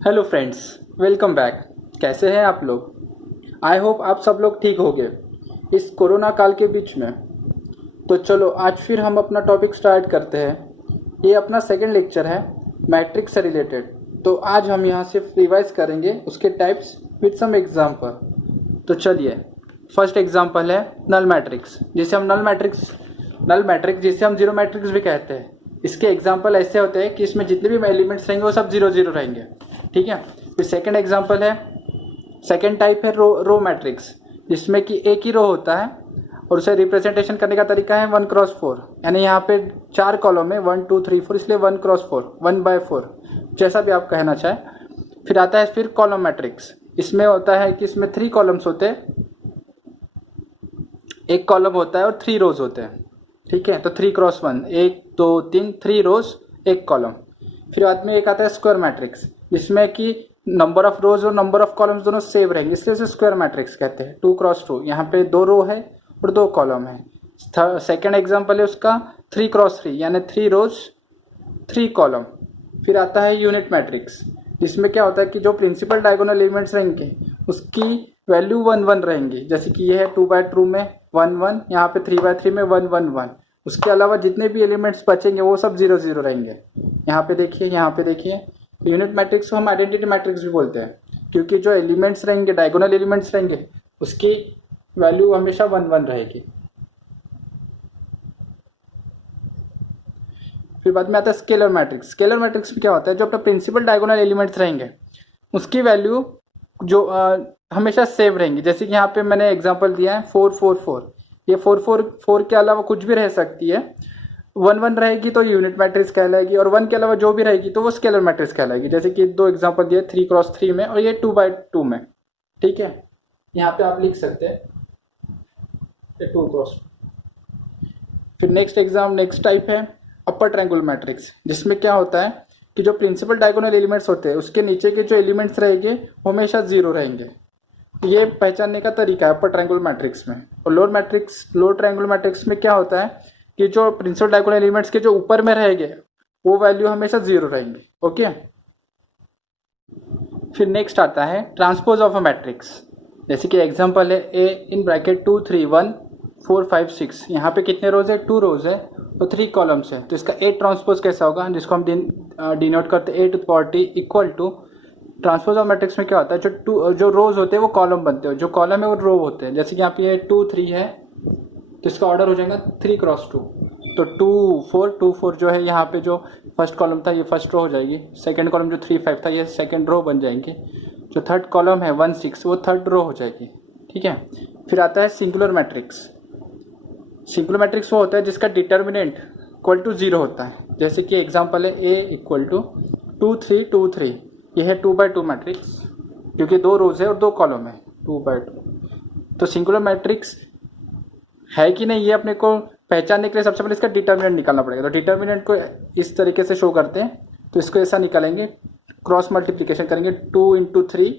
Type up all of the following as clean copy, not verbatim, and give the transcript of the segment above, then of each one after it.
Hello friends, welcome back. कैसे हैं आप लोग? आई होप आप सब लोग ठीक होंगे इस कोरोना काल के बीच में। तो चलो आज फिर हम अपना टॉपिक स्टार्ट करते हैं। ये अपना सेकंड लेक्चर है मैट्रिक्स से रिलेटेड। तो आज हम यहाँ से रिवाइज करेंगे उसके टाइप्स विद सम एग्जाम्पल। तो चलिए, फर्स्ट एग्जाम्पल है नल मैट्रिक्स, जिसे हम नल मैट्रिक्स जिसे हम जीरो मैट्रिक्स भी कहते हैं। इसके एग्जाम्पल ऐसे होते हैं कि इसमें जितने भी एलिमेंट्स रहेंगे वो सब जीरो जीरो रहेंगे। ठीक है। फिर सेकंड एग्जांपल है, सेकंड टाइप है रो मैट्रिक्स, जिसमें कि एक ही रो होता है और उसे रिप्रेजेंटेशन करने का तरीका है 1x4, यानी यहाँ पे 4 कॉलम है 1 2 3 4, इसलिए 1x4 1/4, जैसा भी आप कहना चाहें। फिर आता है फिर कॉलम मैट्रिक्स। इसमें होता है कि इसमें 3 कॉलम्स होते हैं, एक कॉलम होता है और 3 रोज होते हैं। ठीक है, तो 3x1, 1 2 3, 3 रोज एक कॉलम। फिर बाद में एक आता है स्क्वायर मैट्रिक्स, जिसमें कि नंबर ऑफ रोज और नंबर ऑफ कॉलम्स दोनों सेम रहेंगे, इसलिए उसे स्क्वायर मैट्रिक्स कहते हैं। 2x2, यहाँ पे 2 रो है और 2 कॉलम है। सेकेंड एग्जाम्पल है उसका 3x3, यानी 3 रोज 3 कॉलम। फिर आता है यूनिट मैट्रिक्स, जिसमें क्या होता है कि जो प्रिंसिपल डायगोनल एलिमेंट्स रहेंगे उसकी वैल्यू 1 1 रहेंगी। जैसे कि ये है 2/2 में 1 1, यहाँ पे 3/3 में 1 1 1। उसके अलावा जितने भी एलिमेंट्स बचेंगे वो सब 0 0 रहेंगे। यहाँ पे देखिए, यहाँ पे देखिए। यूनिट मैट्रिक्स को हम आइडेंटिटी मैट्रिक्स भी बोलते हैं, क्योंकि जो एलिमेंट्स रहेंगे, डायगोनल एलिमेंट्स रहेंगे, उसकी वैल्यू हमेशा 1 1 रहेगी। फिर बाद में आता है स्केलर मैट्रिक्स। स्केलर मैट्रिक्स में क्या होता है, जो अपना प्रिंसिपल डायगोनल एलिमेंट्स रहेंगे उसकी वैल्यू जो हमेशा सेम रहेंगी। जैसे कि यहाँ पे मैंने एग्जांपल दिया है 4 4 4। ये 4 4 4 के अलावा कुछ भी रह सकती है। 1 1 रहेगी तो यूनिट मैट्रिक्स कहलाएगी, और 1 के अलावा जो भी रहेगी तो वो स्केलर मैट्रिक्स कहलाएगी। जैसे कि 2 एग्जांपल दिए 3x3 में और ये 2/2 में। ठीक है, यहाँ पे आप लिख सकते हैं 2x2। फिर नेक्स्ट टाइप है अपर ट्रायंगुलर मैट्रिक्स, जिसमें क्या होता है कि जो प्रिंसिपल डायगोनल एलिमेंट्स होते हैं उसके नीचे के जो एलिमेंट्स रहेंगे वो हमेशा 0 रहेंगे। ये पहचानने का तरीका है अपर ट्रायंगुलर मैट्रिक्स में। और लोअर ट्रायंगुलर मैट्रिक्स में क्या होता है कि जो प्रिंसिपल डायगोनल एलिमेंट्स के जो ऊपर में रहेंगे वो वैल्यू हमेशा 0 रहेंगे। ओके। फिर नेक्स्ट आता है ट्रांसपोज ऑफ अ मैट्रिक्स। जैसे कि एग्जांपल है A इन ब्रैकेट 2 3 1 4 5 6। यहाँ पे कितने रोज है? 2 रोज है और 3 कॉलम्स है। तो इसका A ट्रांसपोज कैसा होगा, जिसको हम डिनोट करते हैं A⁴ equal to transpose of matrix में क्या होता है, जो रोज होते हैं वो कॉलम बनते हैं, जो कॉलम है वो रो होते हैं। जैसे कि यहाँ पे 2 3 है तो इसका ऑर्डर हो जाएगा 3x2। तो 2 4 2 4 जो है यहाँ पे जो फर्स्ट कॉलम था ये फर्स्ट रो हो जाएगी। सेकंड कॉलम जो 3 5 था ये सेकंड रो बन जाएंगे। जो थर्ड कॉलम है 1 6 वो थर्ड रो हो जाएगी। ठीक है। फिर आता है सिंगुलर मैट्रिक्स। सिंगुलर मैट्रिक्स वो होता है जिसका डिटर्मिनेंट इक्वल टू 0 होता है। जैसे कि एग्जाम्पल है A इक्वल टू 2 3 2 3। ये है 2/2 मैट्रिक्स, क्योंकि 2 रोज है और 2 कॉलम है 2/2। तो सिंगुलर मैट्रिक्स है कि नहीं ये अपने को पहचानने के लिए सबसे पहले इसका डिटर्मिनेंट निकालना पड़ेगा। तो डिटर्मिनेंट को इस तरीके से शो करते हैं। तो इसको ऐसा निकालेंगे, क्रॉस मल्टीप्लिकेशन करेंगे 2 × 3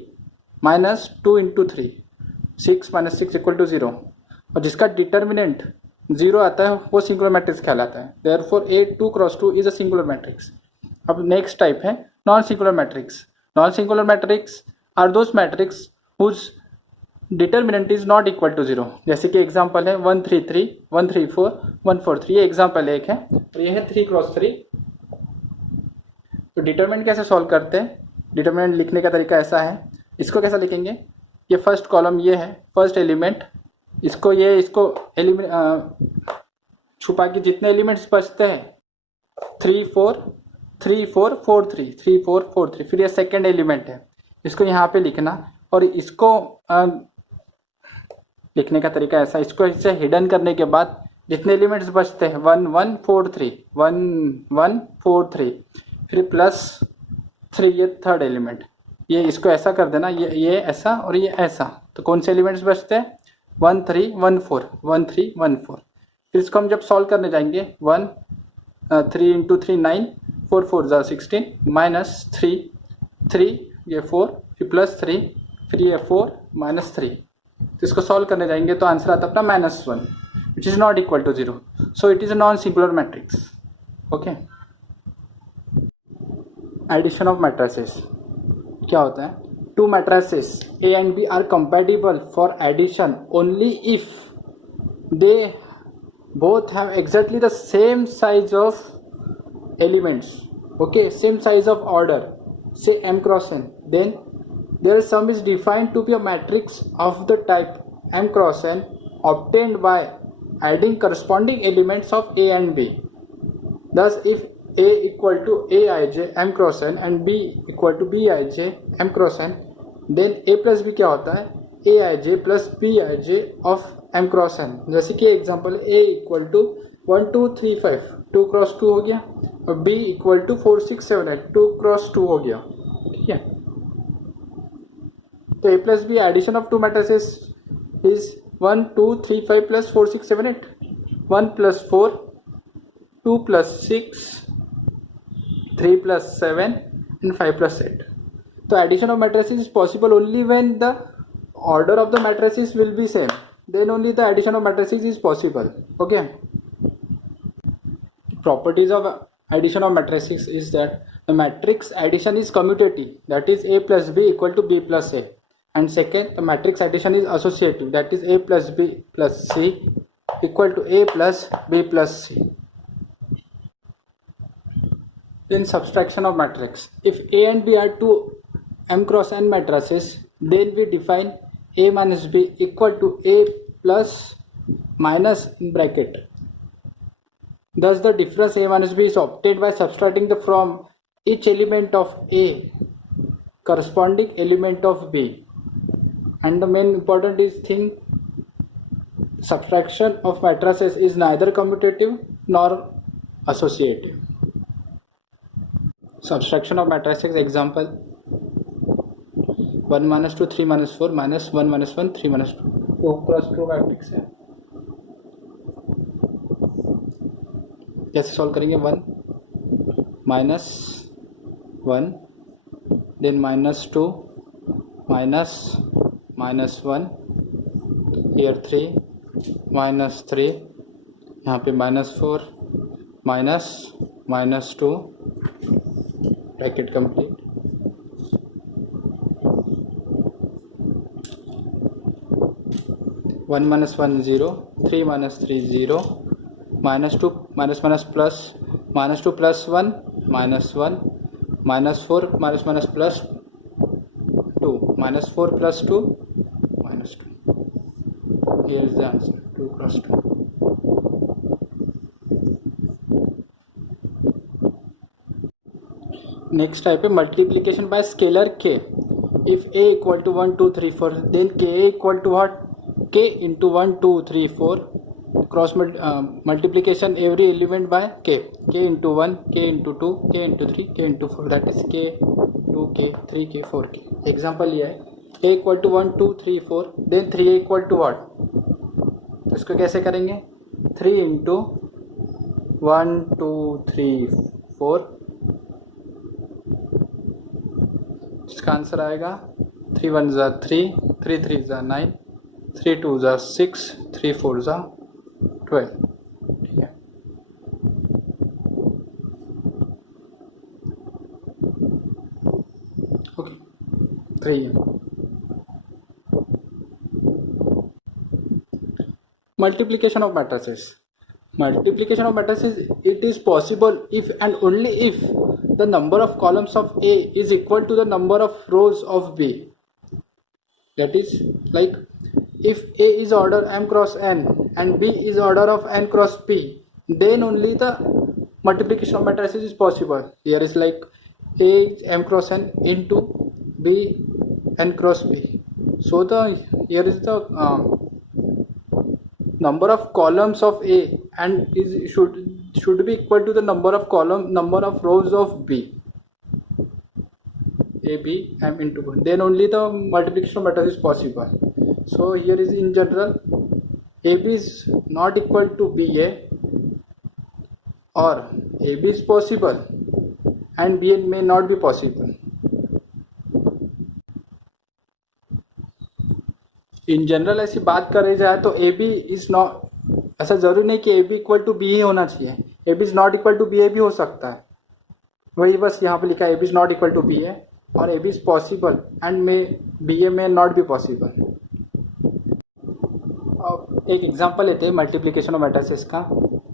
माइनस 2 × 3 6 माइनस 6 इक्वल टू 0। और जिसका डिटर्मिनेंट 0 आता है वो सिंगुलर मैट्रिक्स कहलाता है। Therefore A 2x2 is a singular matrix. अब नेक्स्ट टाइप है non singular matrix. Non singular matrix are those matrix whose determinant is not equal to 0। जैसे कि एग्जांपल है 1 3 3 1 3 4 1 4 3। ये एग्जांपल एक है और ये है 3x3। तो डिटर्मिनेंट कैसे सॉल्व करते हैं? डिटर्मिनेंट लिखने का तरीका ऐसा है। इसको कैसा लिखेंगे, ये फर्स्ट कॉलम ये है फर्स्ट एलिमेंट, इसको छुपा के जितने एलिमेंट्स बचते हैं 3 4 3 4 4 3 3 4 4 3। फिर ये सेकेंड एलिमेंट है, इसको यहाँ पे लिखना। और इसको लिखने का तरीका ऐसा, इसको इससे हिडन करने के बाद जितने एलिमेंट्स बचते हैं 1 1 4 3 1 1 4 3, फिर +3 ये थर्ड एलिमेंट। ये इसको ऐसा कर देना, ये ऐसा और ये ऐसा। तो कौन से एलिमेंट्स बचते हैं? 1 3 1 4 1 3 1 4। फिर इसको हम जब सॉल्व करने जाएंगे 1 3 × 3 9 4 4 16 माइनस 3 3 ये 4 फिर +3 फिर ये 4 -3। तो इसको सॉल्व करने जाएंगे तो आंसर आता अपना -1, which is not equal to 0। So it is a non singular matrix. Okay. Addition of matrices. क्या होता है, two matrices A and B are compatible for addition only if they both have exactly the same size of elements, okay, same size of order, say m cross n, then their sum is defined to be a matrix of the type m cross n obtained by adding corresponding elements of a and b. Thus if a equal to aij m cross n and b equal to bij m cross n, then a plus b क्या होता है, aij plus bij of m cross n. जैसे कि example a equal to 1 2 3 5 2 cross 2 हो गया और b equal to 4 6 7 8 2 cross 2 हो गया. ठीक है, तो a plus B addition of two matrices is 1 2 3 5 plus 4 6 7 8 1 plus 4 2 plus 6 3 plus 7 and 5 plus 8. तो addition of matrices is possible only when the order of the matrices will be same, then only the addition of matrices is possible. Okay, properties of addition of matrices is that the matrix addition is commutative, that is a plus b equal to b plus a, and second, the matrix addition is associative, that is a plus b plus c equal to a plus b plus c. Then subtraction of matrix, if a and b are two m cross n matrices, then we define a minus b equal to a plus minus in bracket. Thus the difference a minus b is obtained by subtracting the from each element of a corresponding element of b. And the main important is thing, subtraction of matrices is neither commutative nor associative. Subtraction of matrices example 1 minus 2 3 minus 4 minus 1 minus 1 3 minus 2 2 cross 2 matrix है. कैसे solve करेंगे, 1 minus 1 then minus 2 minus minus 1 here 3 minus 3 यहाँ पे minus 4 minus minus 2 bracket complete. One minus 1 0 3 minus 3 0 minus 2 minus minus plus minus 2 plus 1 minus 1 minus 4 minus minus plus 2 minus 4 plus 2 minus 2. Here is the answer 2 cross 2. Next type है multiplication by scalar k. If a equal to 1 2 3 4 then k equal to what, k into 1 2 3 4 cross multiplication every element by k into 1 k into 2 k into 3 k into 4, that is k 2k 3k 4k. example ये है a equal to 1 2 3 4 then 3a equal to what, तो इसको कैसे करेंगे, 3 into 1 2 3 4, इसका answer आएगा 3 1 जा 3 3 3 जा 9 3 2 जा 6 3 4 जा 12. ठीक है, okay 3. Multiplication of matrices. Multiplication of matrices, it is possible if and only if the number of columns of A is equal to the number of rows of B. That is like if A is order m cross n and B is order of n cross p, then only the multiplication of matrices is possible. Here is like A is m cross n into B n cross p. So the here is the number of columns of A and is should be equal to the number of rows of B. A B m into 1, then only the multiplication of matrix is possible. So here is in general AB is not equal to BA, or AB is possible and BA may not be possible. In general ऐसी बात करी जाए तो ए B is not, ऐसा जरूरी नहीं कि A B equal to B ही होना चाहिए, A B is not equal to B A भी हो सकता है. वही बस यहाँ पे लिखा है A B is not equal to B A, और A B is possible and may be A may not be possible. अब एक एग्जांपल लेते हैं मल्टीप्लिकेशन ऑफ मैट्रिसेस का।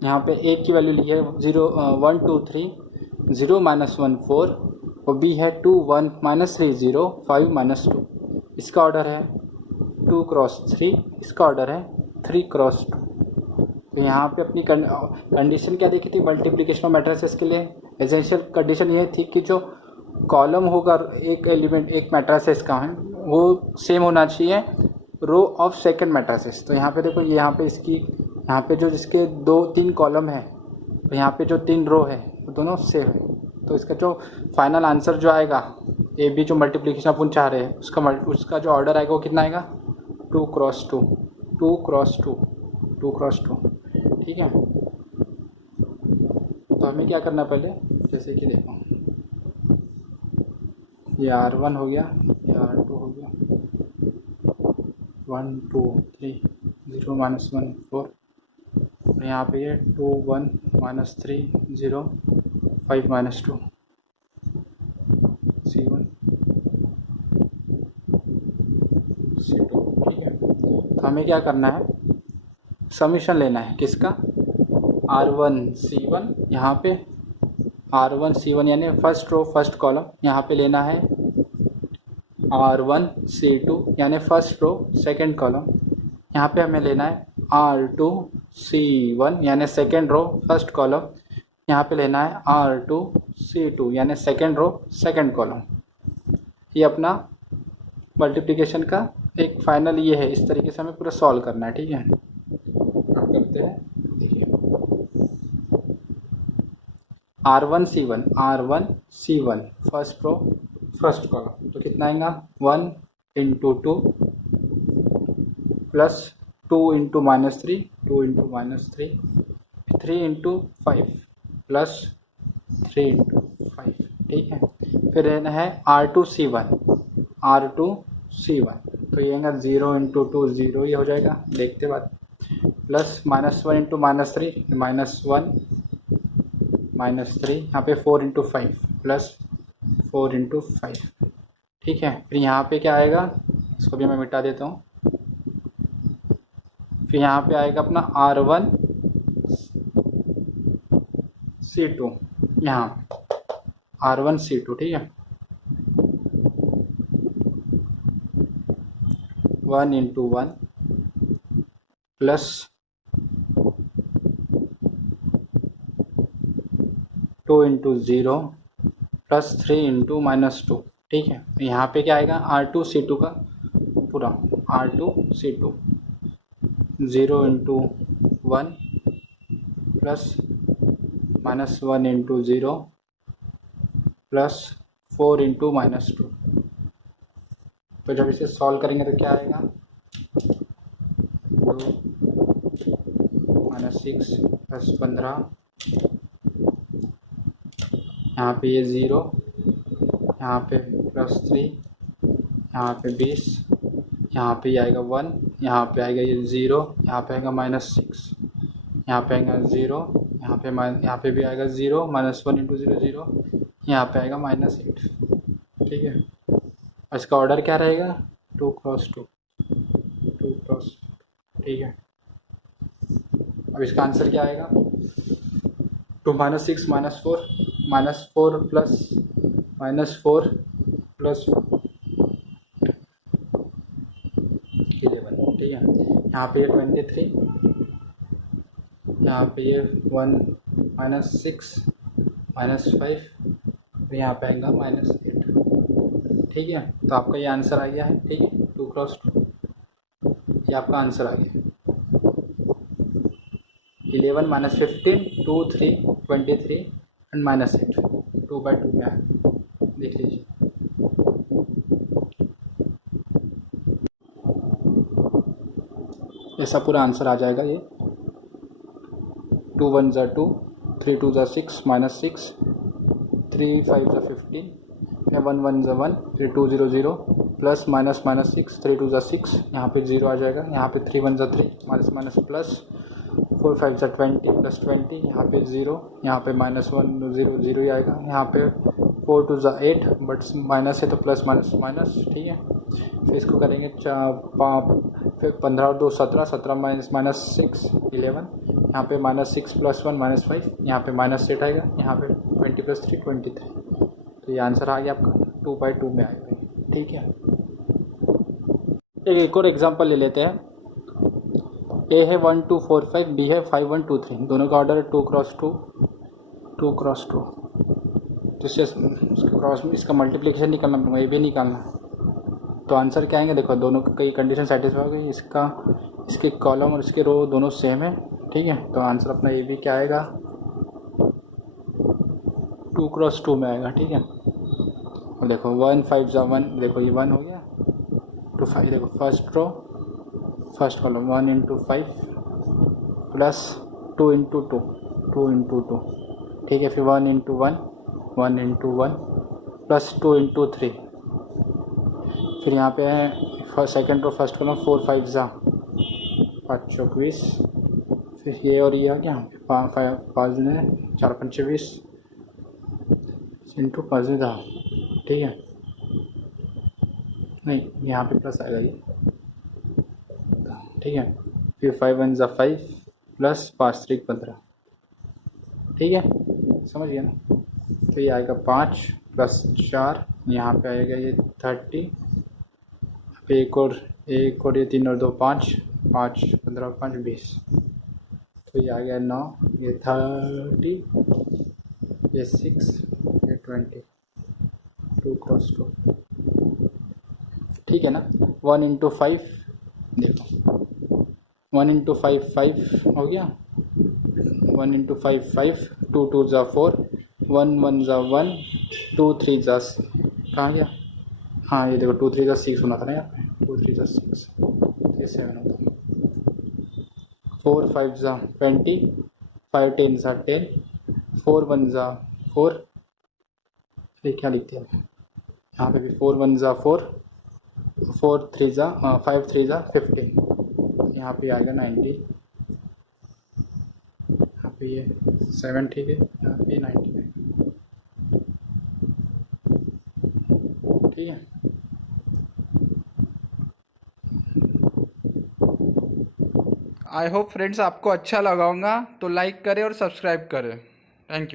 यहाँ पे ए की वैल्यू ली है 0 1 2 3 0 -1 4 और बी है 2 1 -3 0 5 -2। इसका ऑर्डर है 2 क्रॉस 3, इसका ऑर्डर है 3 क्रॉस 2। तो यहाँ पे अपनी कंडीशन क्या देखी थी मल्टीप्लिकेशन ऑफ मैट्रिसेस के लिए? एसेंशियल कंडीशन ये थी कि जो कॉलम होगा एक एलिमेंट एक मैट्रिसेस का है वो सेम होना चाहिए रो ऑफ सेकंड मैट्रिसेस। तो यहाँ पे देखो यहाँ पे इसकी यहाँ पे जो जिसके 2-3 कॉलम है तो यहाँ पे जो 3 रो है वो दोनों सेम है। तो इसका जो फाइनल आंसर जो आएगा ए बी जो मल्टीप्लिकेशन अपन चाह रहे हैं उसका जो ऑर्डर आएगा वो कितना आएगा 2 क्रॉस 2 2 क्रॉस 2 2 क्रॉस 2। ठीक है, तो हमें क्या करना पहले, जैसे कि देखो ये R1 हो गया, ये R2 हो गया, 1 2 3 0 -1 4 और यहाँ पे ये 2 1 -3 0 5 -2 C1 C2। ठीक है, तो हमें क्या करना है, समीशन लेना है किसका, R1 C1, यहाँ पे R1 C1 यानी फर्स्ट रो फर्स्ट कॉलम, यहाँ पे लेना है R1 C2 यानी फर्स्ट रो सेकंड कॉलम, यहाँ पे हमें लेना है R2 C1 यानी सेकंड रो फर्स्ट कॉलम, यहाँ पे लेना है R2 C2 यानी सेकंड रो सेकंड कॉलम। ये अपना मल्टीप्लिकेशन का एक फाइनल ये है, इस तरीके से हमें पूरा सॉल्व करना है। ठीक है, अब करते हैं, देखिए R1 C1 first row first column, तो कितना आएगा 1 × 2 प्लस 2 × -3 2 × -3 3 × 5 प्लस 3 × 5। ठीक है, फिर है R2 C1 तो ये आएगा 0 × 2 0 ही हो जाएगा, देखते बाद, प्लस -1 × -3 -3 यहाँ पे 4 × 5 प्लस 4 × 5। ठीक है, फिर यहाँ पे क्या आएगा, इसको भी मैं मिटा देता हूँ। फिर यहाँ पे आएगा अपना R1 C2, यहाँ R1 C2। ठीक है, 1 × 1 प्लस 2 × 0 प्लस 3 × -2। ठीक है, यहाँ पे क्या आएगा R2 C2 का पूरा, R2 C2 0 × 1 प्लस -1 × 0 प्लस 4 × -2। तो जब इसे सॉल्व करेंगे तो क्या आएगा 2 -6 प्लस 15, यहाँ पे ये 0, यहाँ पे +3, यहाँ पे 20, यहाँ पे ये आएगा 1, यहाँ पे आएगा ये 0, यहाँ पे आएगा -6, यहाँ पे आएगा 0, यहाँ पे भी आएगा 0, -1 × 0 0, यहाँ पे आएगा -8। ठीक है, और इसका ऑर्डर क्या रहेगा 2 क्रॉस 2 2 क्रॉस। ठीक है, अब इसका आंसर क्या आएगा 2 -6 -4 -4 प्लस -4 प्लस 11। ठीक है, यहाँ पे ये 23, यहाँ पे ये 1 -6 -5, फिर यहाँ पे आएगा -8। ठीक है, तो आपका ये आंसर आ गया है। ठीक है, 2 क्रॉस 2 ये आपका आंसर आ गया। 11 -15 2 3 23 एंड -8 2/2 में आया, देख लीजिए। ऐसा पूरा आंसर आ जाएगा ये। 2 1 = 2 3 2 = 6 -6 3 5 = 15 1 1 = 1 फिर 2 0 0 प्लस -6 3 2 = 6, यहाँ पे 0 आ जाएगा, यहाँ पे 3 1 = 3 माइनस प्लस 4 5 = 20 प्लस 20, यहाँ पे 0, यहाँ पे -1 0 0 ही आएगा, यहाँ पे 4 टू ज़ा 8, बट माइनस है तो प्लस माइनस माइनस, ठीक है। फिर इसको करेंगे फिर 15 और 2 17, 17 माइनस माइनस 6 11, यहाँ पे -6 + 1 -5, यहाँ पे -8 आएगा, यहाँ पे 20 + 3 23। तो ये आंसर आ गया आपका 2/2 में आएगा, ठीक है। एक और एग्जांपल ले लेते हैं। ए है 1 2 4 5, बी है 5 1 2 3, दोनों का ऑर्डर है 2 क्रॉस 2 2 क्रॉस 2। तो इसके क्रॉस में इसका मल्टीप्लिकेशन निकालना पड़ेगा, ये भी निकालना। तो आंसर क्या आएंगे, देखो दोनों की कंडीशन सेटिस्फाई हो गई, इसके कॉलम और इसके रो दोनों सेम है, ठीक है। तो आंसर अपना ये भी क्या आएगा, 2 क्रॉस 2 में आएगा, ठीक है। और देखो 1 5 ज़ा 1, देखो ये 1 हो गया, 2 5, देखो first row first column 1 × 5 plus 2 × 2 2 × 2, ठीक है। फिर 1 × 1 1 × 1 प्लस 2 × 3। फिर यहाँ पे है सेकेंड रो फर्स्ट कॉलम 4 5 ज़ा 5 चौक 20, फिर ये और ये आ गया 5 ने 4 5 20 इंटू 5 ज़ा, ठीक है। नहीं, यहाँ पे प्लस आएगा ये, ठीक है। फिर 5 1 ज़ा 5 प्लस 5 3 15, ठीक है, समझ गया ना। तो ये आएगा 5 + 4, यहाँ पे आएगा ये 30, एक और ये 3 और 2 5 5 15 5 20। तो ये आ गया 9, ये 30, ये 6, ये 20, 2 क्रॉस 2, ठीक है ना। 1 × 5, देखो 1 × 5 5 हो गया, 1 × 5 5, 2 2 ज़ा 4, 1 1 ज़ा 1, 2 3 ज़ा, कहाँ गया, हाँ ये देखो 2 3 ज़ा 6 होना था ना यहाँ पे, 2 3 ज़ा 6, ये 7 होता, 4 5 ज़ा 20, 5 10 ज़ा 10, 4 1 ज़ा 4, ये क्या लिखते हैं यहाँ पे भी, 4 1 ज़ा 4, 4 3 ज़ा 5 3 ज़ा 15, यहाँ पे आएगा 90, यहाँ पे ये 7, ठीक है, यहाँ पे 99, ठीक है। आई होप फ्रेंड्स आपको अच्छा लगा होगा, तो लाइक करें और सब्सक्राइब करें। Thank you.